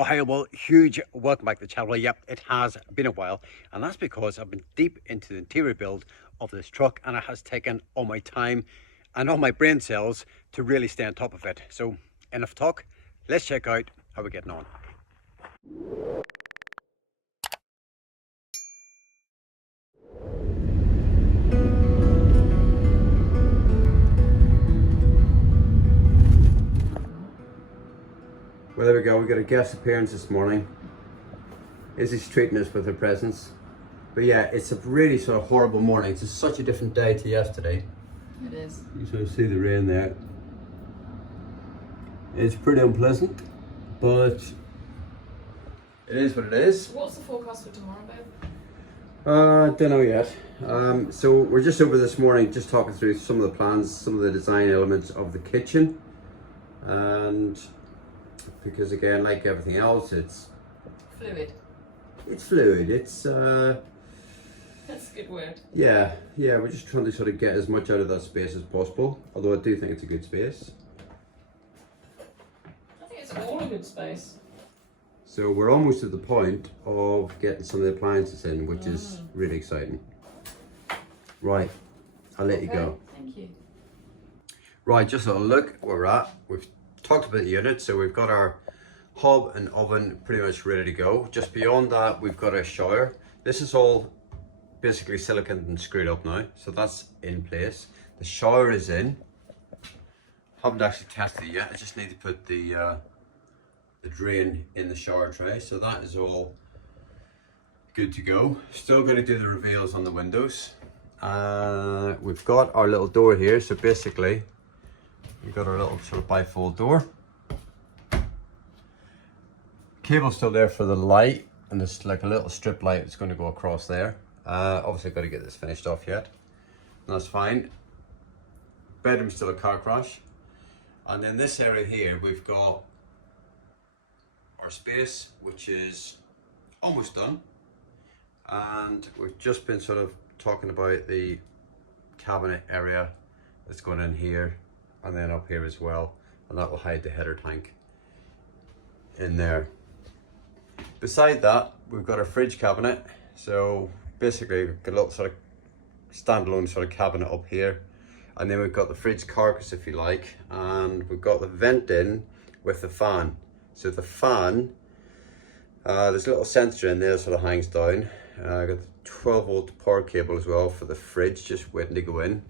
Oh, hi, well, huge welcome back to the channel. Yep, it has been a while, and that's because I've been deep into the interior build of this truck, and it has taken all my time and all my brain cells to really stay on top of it. So, enough talk, let's check out how we're getting on. Well, there we go, we got a guest appearance this morning. Izzy's treating us with her presence. But yeah, it's a really sort of horrible morning. It's such a different day to yesterday. It is. You sort of see the rain there. It's pretty unpleasant, but it is what it is. What's the forecast for tomorrow, babe? Don't know yet. So we're just over this morning, just talking through some of the plans, some of the design elements of the kitchen. And because again, like everything else, it's Fluid. It's That's a good word. yeah, we're just trying to sort of get as much out of that space as possible. Although I do think it's a good space. I think it's all a good space. So we're almost at the point of getting some of the appliances in, which is really exciting. Right, I'll let you go. Thank you. Right, just a look where we're at. We've talked about the unit, so we've got our hob and oven pretty much ready to go. Just beyond that, we've got a shower. This is all basically siliconed and screwed up now, so that's in place. The shower is in. Haven't actually tested it yet. I just need to put the drain in the shower tray, so that is all good to go. Still going to do the reveals on the windows. We've got our little door here, so basically we've got our little sort of bifold door. Cable's still there for the light, and there's like a little strip light that's going to go across there. Obviously got to get this finished off yet, and that's fine. Bedroom's still a car crash. And then this area here, we've got our space, which is almost done. And we've just been sort of talking about the cabinet area that's going in here, and then up here as well. And that will hide the header tank in there. Beside that, we've got our fridge cabinet. So basically, we've got a little sort of standalone sort of cabinet up here. And then we've got the fridge carcass, if you like. And we've got the vent in with the fan. So the fan, there's a little sensor in there that sort of hangs down. I got the 12 volt power cable as well for the fridge, just waiting to go in.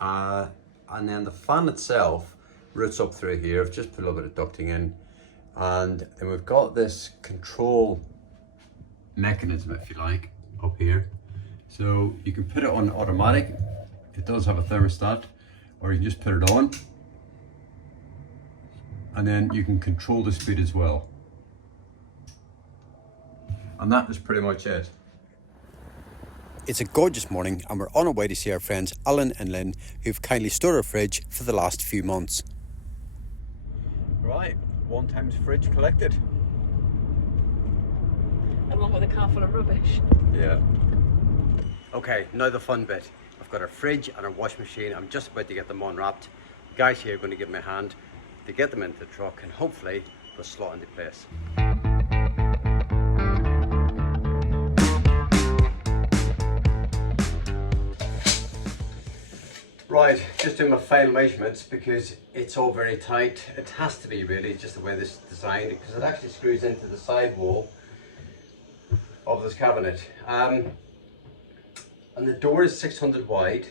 And then the fan itself routes up through here. I've just put a little bit of ducting in. And then we've got this control mechanism, if you like, up here. So you can put it on automatic. It does have a thermostat, or you can just put it on. And then you can control the speed as well. And that is pretty much it. It's a gorgeous morning, and we're on our way to see our friends Alan and Lynn, who've kindly stored our fridge for the last few months. Right, one times fridge collected. Along with a car full of rubbish. Yeah. Okay, now the fun bit. I've got our fridge and our washing machine. I'm just about to get them unwrapped. The guys here are going to give me a hand to get them into the truck, and hopefully they'll slot into place. Right, just doing my final measurements because it's all very tight. It has to be really, just the way this is designed, because it actually screws into the side wall of this cabinet. And the door is 600 wide,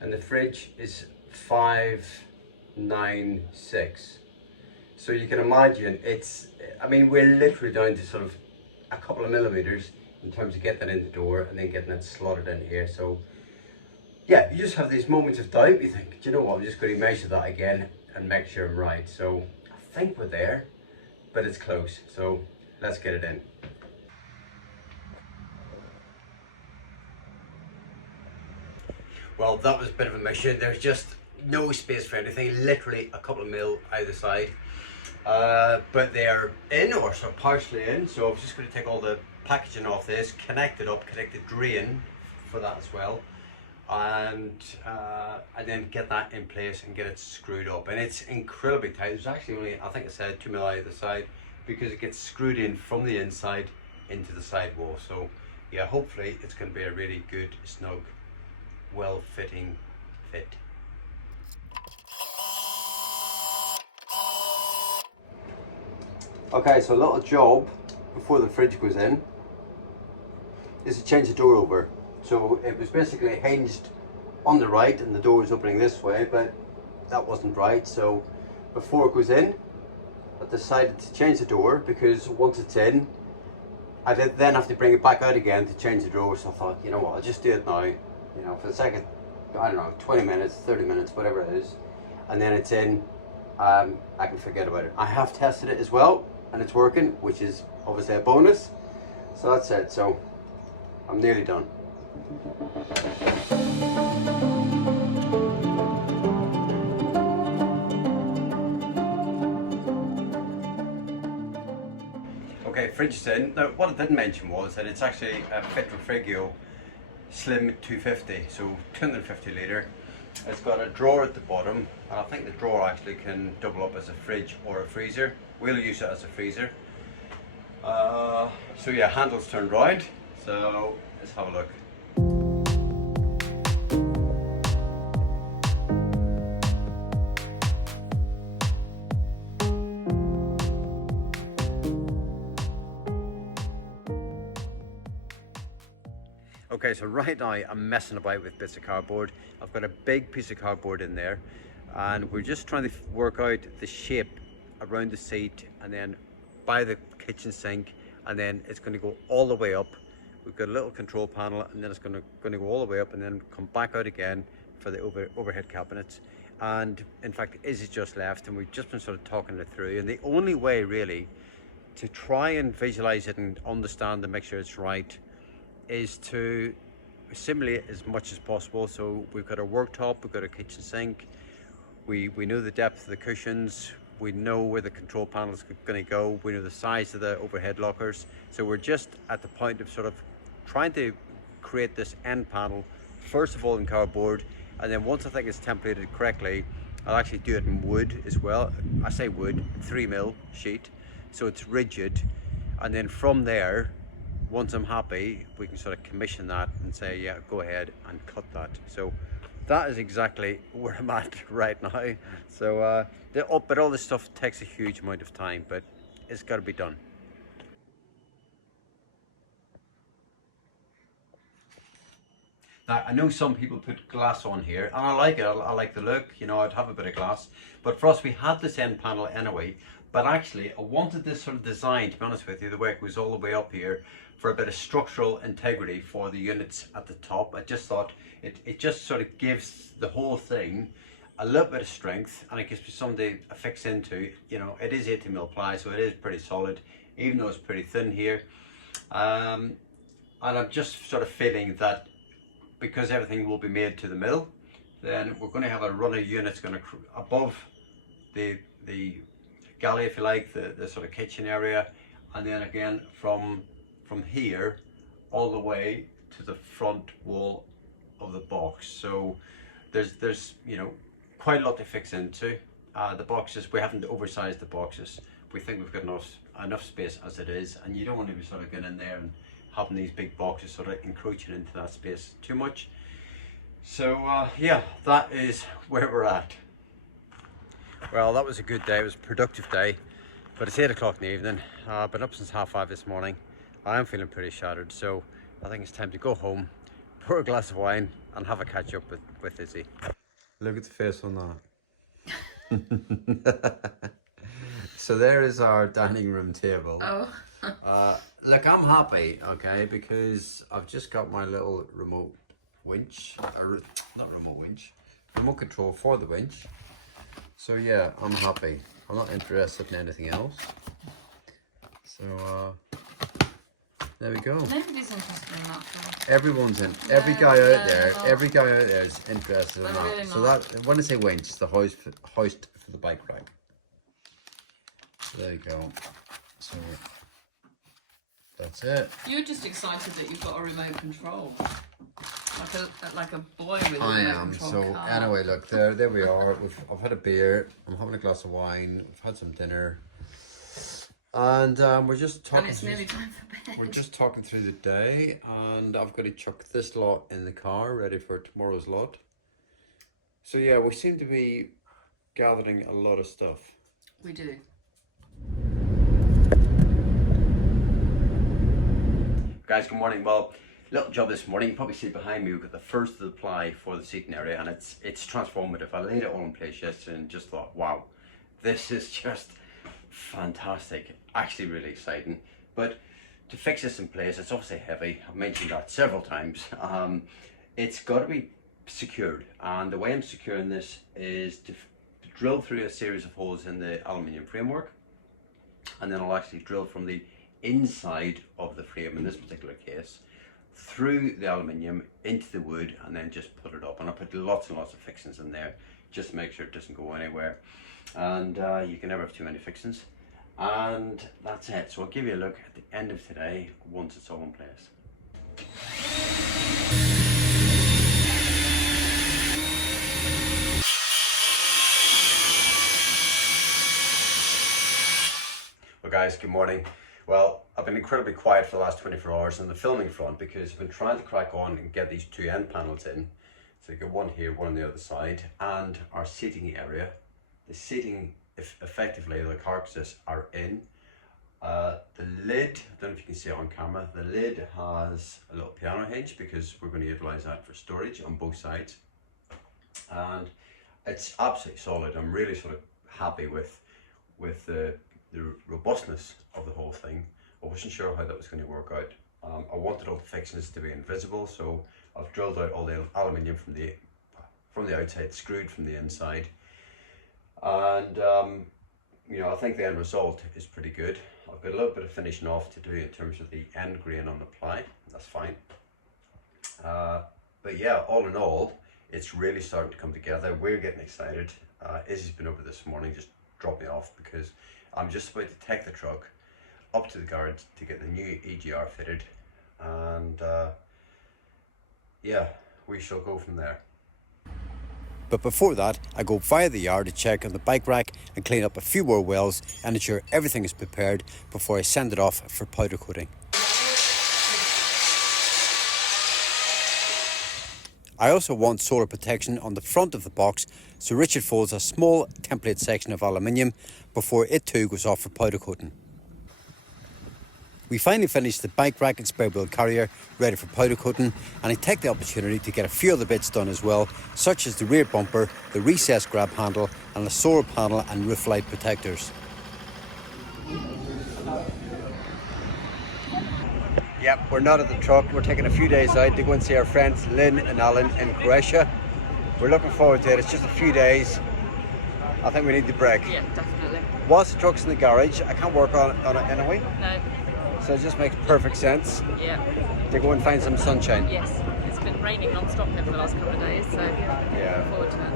and the fridge is 596. So you can imagine we're literally down to sort of a couple of millimeters in terms of getting that in the door and then getting it slotted in here. So yeah, you just have these moments of doubt. You think, do you know what, I'm just going to measure that again and make sure I'm right. So I think we're there, but it's close. So let's get it in. Well, that was a bit of a mission. There's just no space for anything, literally a couple of mil either side. But they're in, or sort of partially in, so I'm just going to take all the packaging off this, connect it up, connect the drain for that as well, and then get that in place and get it screwed up. And it's incredibly tight. There's actually only, I think I said 2 mil either side, because it gets screwed in from the inside into the side wall. So yeah, hopefully it's going to be a really good, snug, well-fitting fit. Okay, so a little job before the fridge goes in is to change the door over. So it was basically hinged on the right and the door was opening this way, but that wasn't right. So before it goes in, I decided to change the door, because once it's in, I then have to bring it back out again to change the door. So I thought, you know what, I'll just do it now, you know, for the second, I don't know, 20 minutes, 30 minutes, whatever it is, and then it's in, I can forget about it. I have tested it as well, and it's working, which is obviously a bonus. So that's it. So I'm nearly done. Okay, fridge is in. Now, what I didn't mention was that it's actually a Petrofrigio Slim 250, so 250 litre. It's got a drawer at the bottom, and I think the drawer actually can double up as a fridge or a freezer. We'll use it as a freezer. So yeah, handles turned round, so let's have a look. Okay, so right now I'm messing about with bits of cardboard. I've got a big piece of cardboard in there, and we're just trying to work out the shape around the seat and then by the kitchen sink, and then it's going to go all the way up. We've got a little control panel, and then it's going to go all the way up and then come back out again for the overhead cabinets. And in fact, Izzy just left, and we've just been sort of talking it through, and the only way really to try and visualize it and understand and make sure it's right is to simulate as much as possible. So we've got a worktop, we've got a kitchen sink, we know the depth of the cushions, we know where the control panel is going to go, we know the size of the overhead lockers. So we're just at the point of sort of trying to create this end panel, first of all in cardboard, and then once I think it's templated correctly, I'll actually do it in wood as well. I say wood, 3mm sheet, so it's rigid, and then from there, once I'm happy, we can sort of commission that and say, yeah, go ahead and cut that. So that is exactly where I'm at right now. So, but all this stuff takes a huge amount of time, but it's got to be done. Now, I know some people put glass on here, and I like it. I like the look, you know, I'd have a bit of glass. But for us, we had this end panel anyway. But actually, I wanted this sort of design, to be honest with you, the way it goes all the way up here, for a bit of structural integrity for the units at the top. I just thought it just sort of gives the whole thing a little bit of strength, and it gives me something to fix into. You know, it is 18mm ply, so it is pretty solid, even though it's pretty thin here. And I'm just sort of feeling that because everything will be made to the mill, then we're going to have a run of units going to above the galley, if you like, the sort of kitchen area, and then again from here all the way to the front wall of the box. So there's you know, quite a lot to fix into. The boxes, we haven't oversized the boxes. We think we've got enough space as it is, and you don't want to be sort of getting in there and having these big boxes sort of encroaching into that space too much. So yeah, that is where we're at. Well, that was a good day. It was a productive day, but it's 8 o'clock in the evening. I've been up since 5:30 this morning. I am feeling pretty shattered, so I think it's time to go home, pour a glass of wine, and have a catch up with Izzy. Look at the face on that. So there is our dining room table. Oh. Look, I'm happy, okay, because I've just got my little remote winch, not remote winch, remote control for the winch. So yeah, I'm happy. I'm not interested in anything else. So there we go. Nobody's interested in that though. Everyone's in. Every guy out there is interested in that. Really, so that, when I say winch, it's the hoist for the bike rack. So there you go. So that's it. You're just excited that you've got a remote control. Like a boy with a I remote am. control So car. anyway, look, there we are. I've had a beer. I'm having a glass of wine. I've had some dinner. And we're just talking. And it's nearly time for bed. We're just talking through the day, and I've got to chuck this lot in the car, ready for tomorrow's lot. So yeah, we seem to be gathering a lot of stuff. We do. Guys, good morning. Well, little job this morning. You probably see behind me, we've got the first of the ply for the seating area, and it's transformative. I laid it all in place yesterday and just thought, wow, this is just fantastic. Actually really exciting. But to fix this in place, it's obviously heavy. I've mentioned that several times. It's got to be secured, and the way I'm securing this is to drill through a series of holes in the aluminium framework, and then I'll actually drill from the inside of the frame, in this particular case, through the aluminium into the wood, and then just put it up. And I put lots and lots of fixings in there just to make sure it doesn't go anywhere, and you can never have too many fixings. And that's it. So I'll give you a look at the end of today once it's all in place. Well guys, good morning. Well, I've been incredibly quiet for the last 24 hours on the filming front because I've been trying to crack on and get these two end panels in. So you get one here, one on the other side, and our seating area. The seating, effectively, the carcasses are in. The lid, I don't know if you can see it on camera, the lid has a little piano hinge because we're going to utilise that for storage on both sides. And it's absolutely solid. I'm really sort of happy with the robustness of the whole thing. I wasn't sure how that was going to work out. I wanted all the fixings to be invisible, so I've drilled out all the aluminium from the outside, screwed from the inside, and you know, I think the end result is pretty good. I've got a little bit of finishing off to do in terms of the end grain on the ply. That's fine. But yeah, all in all, it's really starting to come together. We're getting excited. Izzy's been over this morning, just dropped me off because I'm just about to take the truck up to the garage to get the new EGR fitted, and yeah, we shall go from there. But before that, I go via the yard to check on the bike rack and clean up a few more welds and ensure everything is prepared before I send it off for powder coating. I also want solar protection on the front of the box, so Richard folds a small template section of aluminium before it too goes off for powder coating. We finally finished the bike rack and spare wheel carrier ready for powder coating, and I take the opportunity to get a few other bits done as well, such as the rear bumper, the recessed grab handle and the solar panel and roof light protectors. Yep, we're not at the truck. We're taking a few days out to go and see our friends Lynn and Alan in Croatia. We're looking forward to it. It's just a few days. I think we need the break. Yeah, definitely. Whilst the truck's in the garage, I can't work on it anyway. No. So it just makes perfect sense Yeah. to go and find some sunshine. Yes. It's been raining non-stop here for the last couple of days, so Yeah. look forward to it.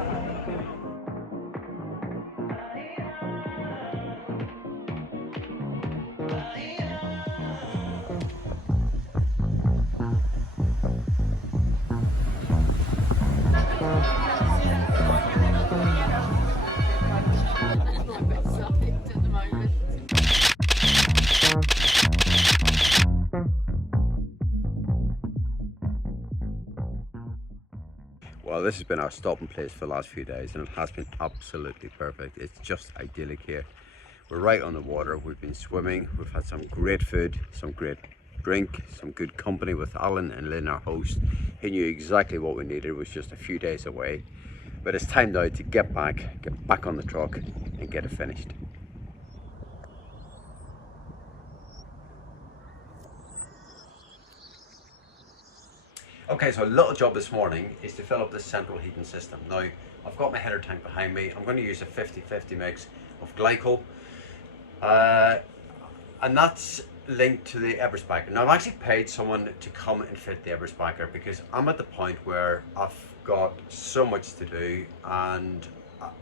Well, this has been our stopping place for the last few days, and it has been absolutely perfect. It's just idyllic here. We're right on the water. We've been swimming. We've had some great food, some great drink, some good company with Alan and Lynn, our host. He knew exactly what we needed. It was just a few days away. But it's time now to get back on the truck and get it finished. Okay, so a little job this morning is to fill up this central heating system. Now, I've got my header tank behind me. I'm going to use a 50-50 mix of glycol. And that's linked to the Everspacker. Now, I've actually paid someone to come and fit the Everspacker because I'm at the point where I've got so much to do, and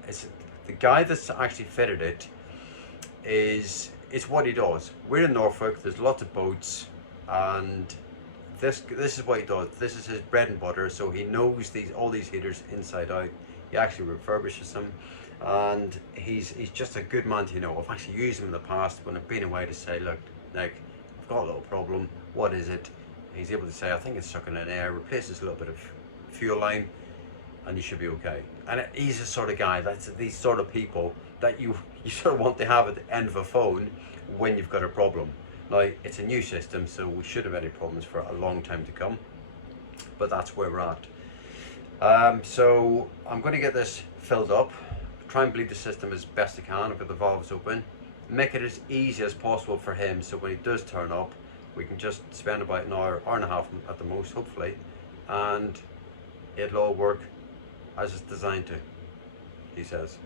it's the guy that's actually fitted it is what he does. We're in Norfolk, there's lots of boats, and this is what he does. This is his bread and butter, so he knows all these heaters inside out. He actually refurbishes them, and he's just a good man to know. I've actually used him in the past when I've been away to say, look, like, I've got a little problem, what is it? He's able to say, I think it's sucking in air, replaces a little bit of fuel line, and you should be okay. And he's the sort of guy, that's these sort of people that you sort of want to have at the end of a phone when you've got a problem. Now, it's a new system, so we should have any problems for a long time to come, but that's where we're at. So I'm going to get this filled up, try and bleed the system as best I can. I've got the valves open, make it as easy as possible for him, so when he does turn up, we can just spend about an hour, hour and a half at the most, hopefully, and it'll all work as it's designed to, he says.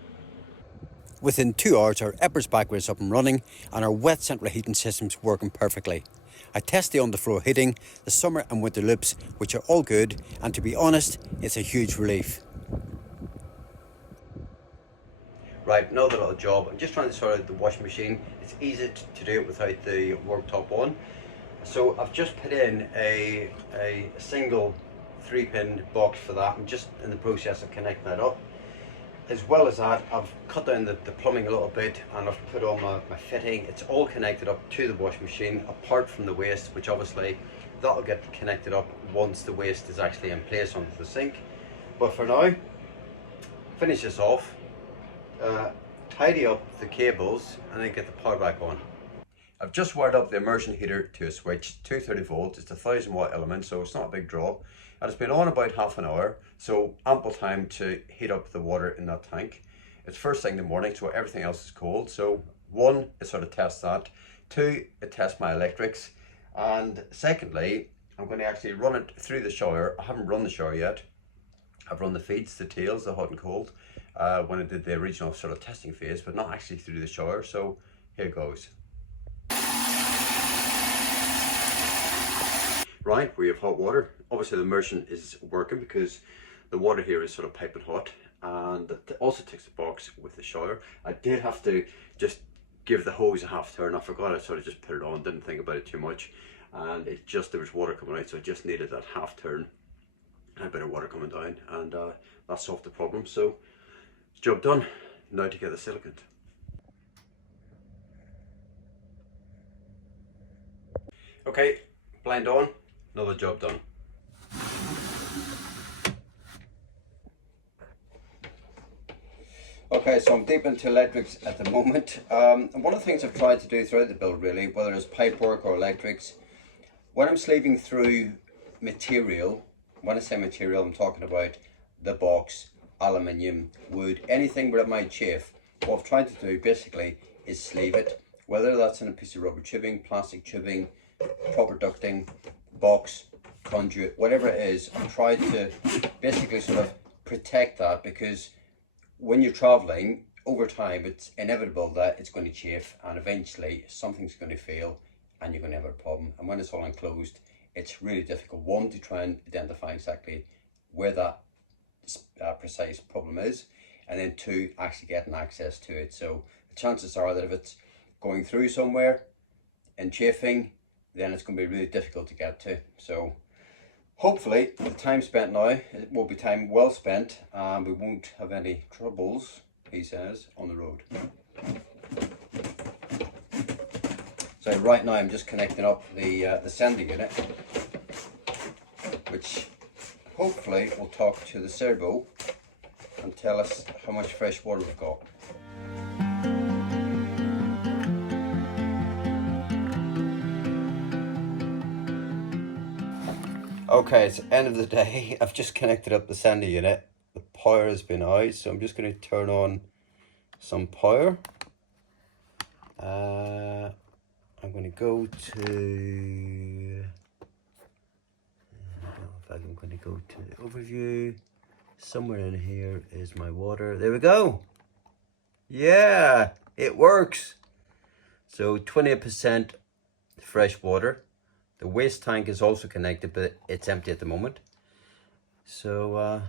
Within 2 hours, our Eppers backer is up and running and our wet central heating system's working perfectly. I test the underfloor heating, the summer and winter loops, which are all good, and to be honest, it's a huge relief. Right, another little job. I'm just trying to sort out the washing machine. It's easy to do it without the worktop on. So I've just put in a single 3-pin box for that. I'm just in the process of connecting that up. As well as that, I've cut down the plumbing a little bit and I've put on my fitting. It's all connected up to the washing machine, apart from the waste, which obviously that'll get connected up once the waste is actually in place onto the sink. But for now, finish this off, tidy up the cables, and then get the power back on. I've just wired up the immersion heater to a switch, 230 volts. It's a 1000 watt element, so it's not a big draw. And it's been on about half an hour, so ample time to heat up the water in that tank. It's first thing in the morning, so everything else is cold. So one, it sort of tests that. Two, it tests my electrics. And secondly, I'm going to actually run it through the shower. I haven't run the shower yet. I've run the feeds, the tails, the hot and cold, when I did the original sort of testing phase, but not actually through the shower. So here goes. Right, we have hot water. Obviously the immersion is working because the water here is sort of piping hot, and it also ticks the box with the shower. I did have to just give the hose a half turn. I forgot, I sort of just put it on, didn't think about it too much, and it just, there was water coming out, so I just needed that half turn and a bit of water coming down, and that solved the problem. So job done. Now to get the silicone. Okay, blend on. Another job done. Okay, so I'm deep into electrics at the moment. And one of the things I've tried to do throughout the build, really, whether it's pipe work or electrics, when I'm sleeving through material, when I say material, I'm talking about the box, aluminium, wood, anything where it might chafe. What I've tried to do basically is sleeve it, whether that's in a piece of rubber tubing, plastic tubing, proper ducting, box, conduit, whatever it is. I'm trying to basically sort of protect that, because when you're traveling over time, it's inevitable that it's going to chafe and eventually something's going to fail and you're going to have a problem. And when it's all enclosed, it's really difficult, one, to try and identify exactly where that precise problem is, and then two, actually getting access to it. So the chances are that if it's going through somewhere and chafing, then it's going to be really difficult to get to. So hopefully the time spent now, it will be time well spent, and we won't have any troubles, he says, on the road. So right now I'm just connecting up the sender unit, which hopefully will talk to the servo and tell us how much fresh water we've got. Okay, it's the end of the day. I've just connected up the sender unit. The power has been out, so I'm just going to turn on some power. I'm going to go to, I'm going to go to the overview. Somewhere in here is my water. There we go. Yeah, it works. So 28% fresh water. The waste tank is also connected, but it's empty at the moment. So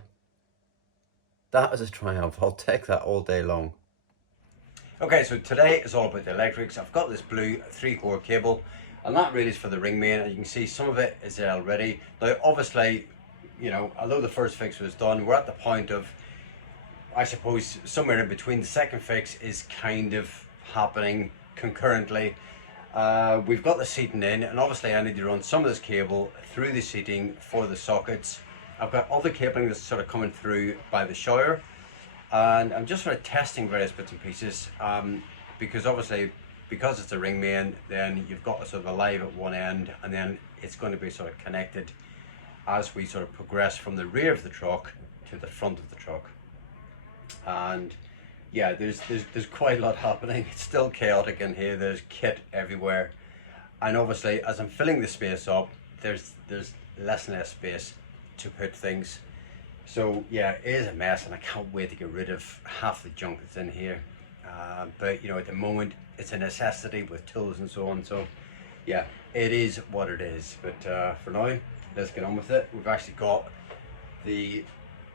that is a triumph. I'll take that all day long. Okay, so today is all about the electrics. I've got this blue 3-core cable, and that really is for the ring main. And you can see some of it is there already. Now, obviously, you know, although the first fix was done, we're at the point of I suppose somewhere in between, the second fix is kind of happening concurrently. We've got the seating in, and obviously I need to run some of this cable through the seating for the sockets. I've got other cabling that's sort of coming through by the shower, and I'm just sort of testing various bits and pieces, because obviously, because it's a ring main, then you've got sort of a live at one end, and then it's going to be sort of connected as we sort of progress from the rear of the truck to the front of the truck. And yeah, there's quite a lot happening. It's still chaotic in here. There's kit everywhere, and obviously as I'm filling the space up, there's less and less space to put things. So yeah, it is a mess, and I can't wait to get rid of half the junk that's in here. But you know, at the moment it's a necessity with tools and so on. So yeah, it is what it is. But for now, let's get on with it. We've actually got the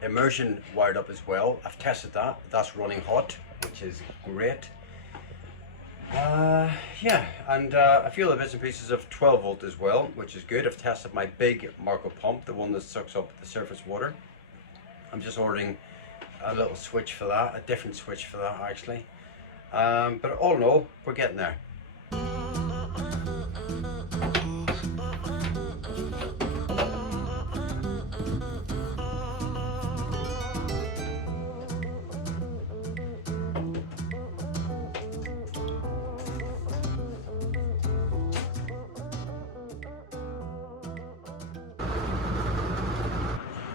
immersion wired up as well. I've tested that. That's running hot, which is great. Yeah, and a few other bits and pieces of 12 volt as well, which is good. I've tested my big Marco pump, the one that sucks up the surface water. I'm just ordering a little switch for that, a different switch for that actually. But all in all, we're getting there.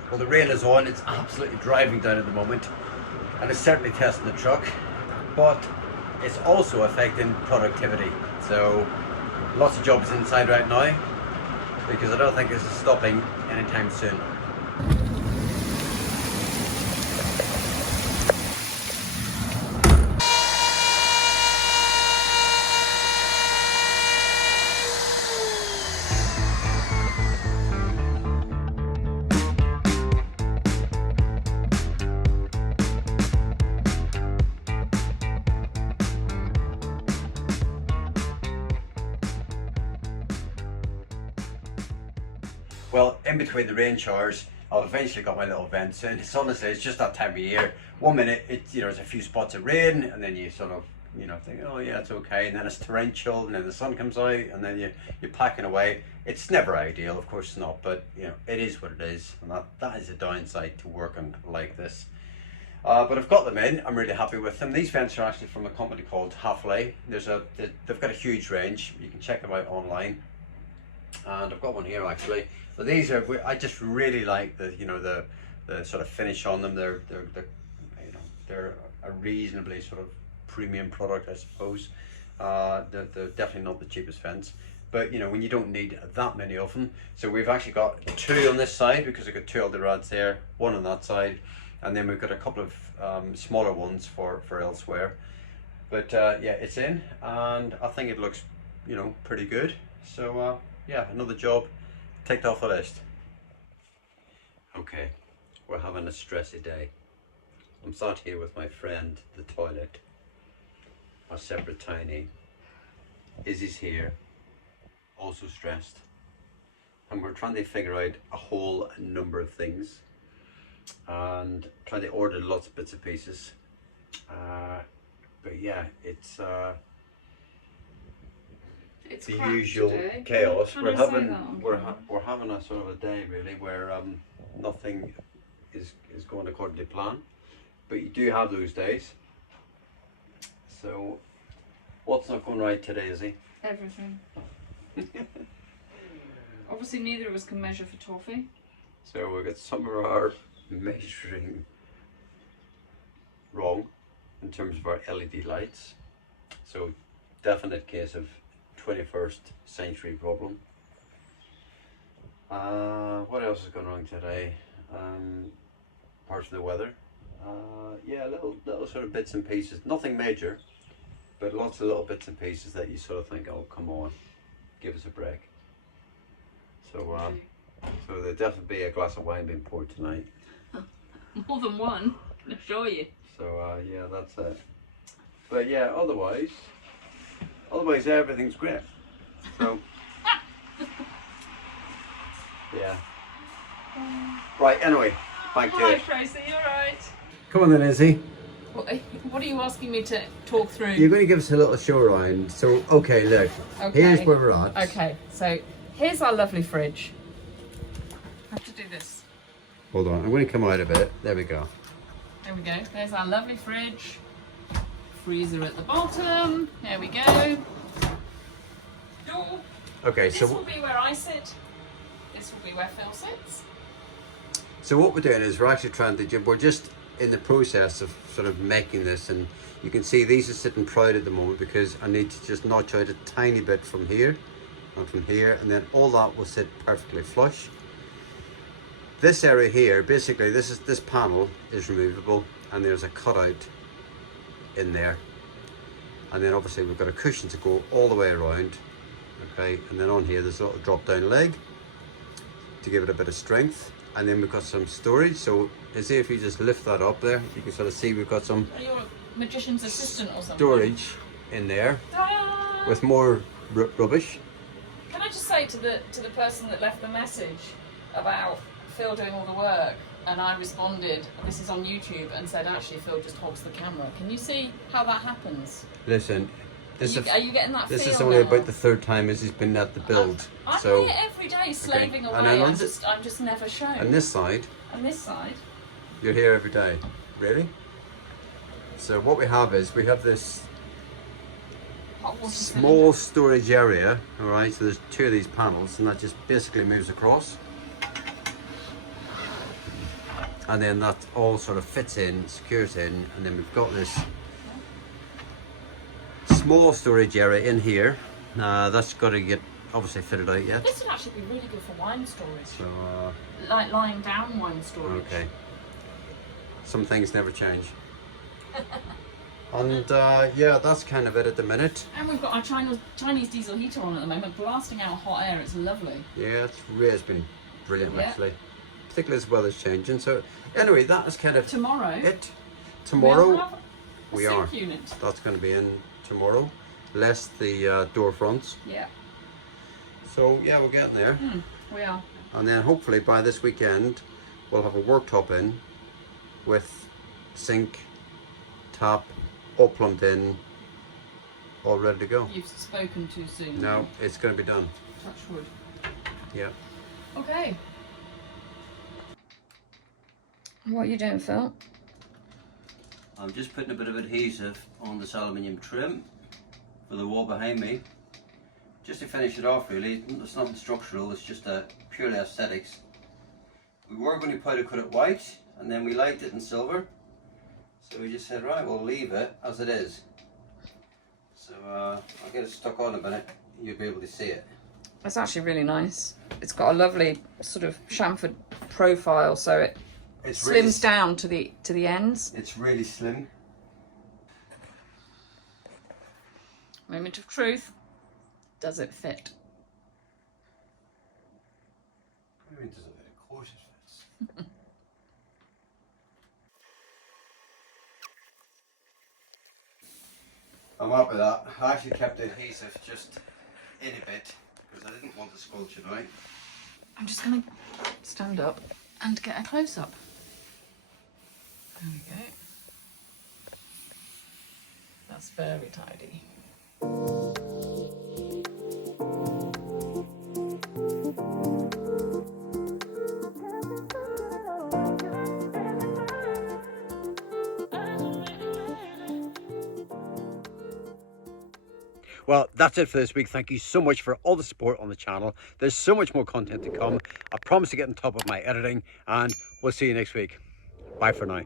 Well, the rain is on, it's absolutely driving down at the moment, and it's certainly testing the truck, but it's also affecting productivity. So lots of jobs inside right now, because I don't think this is stopping anytime soon. Well, in between the rain showers, I've eventually got my little vents in. It's honestly, it's just that time of year. 1 minute, it's, you know, there's a few spots of rain, and then you sort of, you know, think, oh yeah, it's okay. And then it's torrential, and then the sun comes out, and then you're packing away. It's never ideal, of course it's not, but you know, it is what it is, and that is a downside to working like this. But I've got them in. I'm really happy with them. These vents are actually from a company called Halfway. They've got a huge range. You can check them out online. And I've got one here actually. So these are, I just really like the, you know, the sort of finish on them. They're you know, they're a reasonably sort of premium product, I suppose. They're definitely not the cheapest vents, but you know, when you don't need that many of them. So we've actually got 2 on this side, because I've got 2 elder rods there, 1 on that side, and then we've got a couple of smaller ones for elsewhere. But yeah, it's in, and I think it looks, you know, pretty good. So yeah, another job ticked off the list. Okay, we're having a stressy day. I'm sat here with my friend, the toilet, our separate tiny. Izzy's here, also stressed, and we're trying to figure out a whole number of things and trying to order lots of bits and pieces. But yeah, it's the usual today. chaos. We're having a sort of a day really where nothing is going according to plan, but you do have those days. So what's not going right today, Izzy? Everything. Obviously neither of us can measure for toffee. So we've got some of our measuring wrong in terms of our LED lights. So definite case of 21st century problem. What else is going on today? Apart from the weather, yeah, little sort of bits and pieces. Nothing major, but lots of little bits and pieces that you sort of think, oh come on, give us a break. So so there'll definitely be a glass of wine being poured tonight. More than one, I assure you. So yeah, that's it. But yeah, otherwise everything's great. So yeah. Right, anyway, back to it. Alright Tracy, you alright? Come on then, Izzy. What are you asking me to talk through? You're going to give us a little show around. So, okay, look. Okay. Here's where we're at. Okay, so here's our lovely fridge. I have to do this. Hold on, I'm going to come out a bit. There we go. There we go. There's our lovely fridge. Freezer at the bottom. There we go. Door. Okay, This will be where I sit. This will be where Phil sits. So what we're doing is we're actually trying to, we're just in the process of sort of making this, and you can see these are sitting proud at the moment because I need to just notch out a tiny bit from here and from here, and then all that will sit perfectly flush. This area here, basically this panel is removable, and there's a cutout in there, and then obviously we've got a cushion to go all the way around. Okay, and then on here there's a little drop down leg to give it a bit of strength, and then we've got some storage. So see if you just lift that up there, you can sort of see we've got some Are you a magician's assistant or something? storage in there Ta-da! with more rubbish. Can I just say to the person that left the message about Phil doing all the work, and I responded, this is on YouTube, and said actually Phil just hogs the camera. Can you see how that happens? Listen, Are you getting that this feel is only now? about the third time Izzy's been at the build. I'm so here every day slaving Okay. away. And I'm just never shown. and this side, And this side. you're here every day. Really? So what we have is we have this Hot water small storage area, all right? So there's two of these panels, and that just basically moves across. And then that all sort of fits in, secures in, and then we've got this small storage area in here. That's got to get obviously fitted out yet. This would actually be really good for wine storage. So, Like lying down wine storage. okay. Some things never change. And yeah, that's kind of it at the minute. And we've got our Chinese diesel heater on at the moment, blasting out hot air. It's lovely. Yeah, it's been brilliant Yeah. actually. Particularly as weather's changing. So anyway, that is kind of Tomorrow. it. Tomorrow we'll have a we sink are. unit. That's going to be in tomorrow. Less the door fronts. Yeah. So yeah, we're getting there. We are. And then hopefully by this weekend we'll have a worktop in with sink, tap, all plumbed in, all ready to go. You've spoken too soon. No, it's going to be done. Touch wood. Yeah. Okay. What are you doing, Phil? I'm just putting a bit of adhesive on this aluminium trim for the wall behind me, just to finish it off really. It's nothing structural, it's just purely aesthetics. We were going to powder coat it white, and then we liked it in silver, so we just said right, we'll leave it as it is. So I'll get it stuck on a minute, you'll be able to see it. It's actually really nice. It's got a lovely sort of chamfered profile, so it It's slims really, down to the ends. it's really slim. Moment of truth. Does it fit? I mean, does it fit? Of course it fits. I'm up with that. I actually kept the adhesive just in a bit because I didn't want the sculpture out. I'm just going to stand up and get a close-up. There we go. That's very tidy. Well, that's it for this week. Thank you so much for all the support on the channel. There's so much more content to come. I promise to get on top of my editing, and we'll see you next week. Bye for now.